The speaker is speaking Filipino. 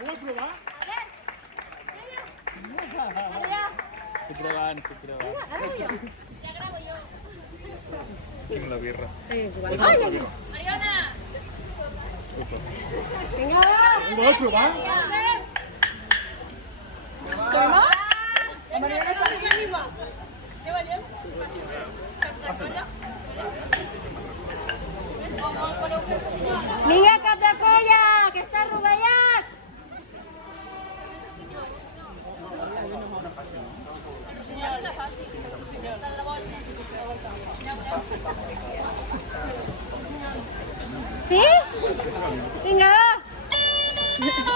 vols provar? Estic gravant, estic gravant. Ja gravo jo. Tinc la birra. Mariona! Ho vols provar? Mariona està desanima. Què voleu? Vinga, cap de colla, que està rovellat! Sí? Vinga, va!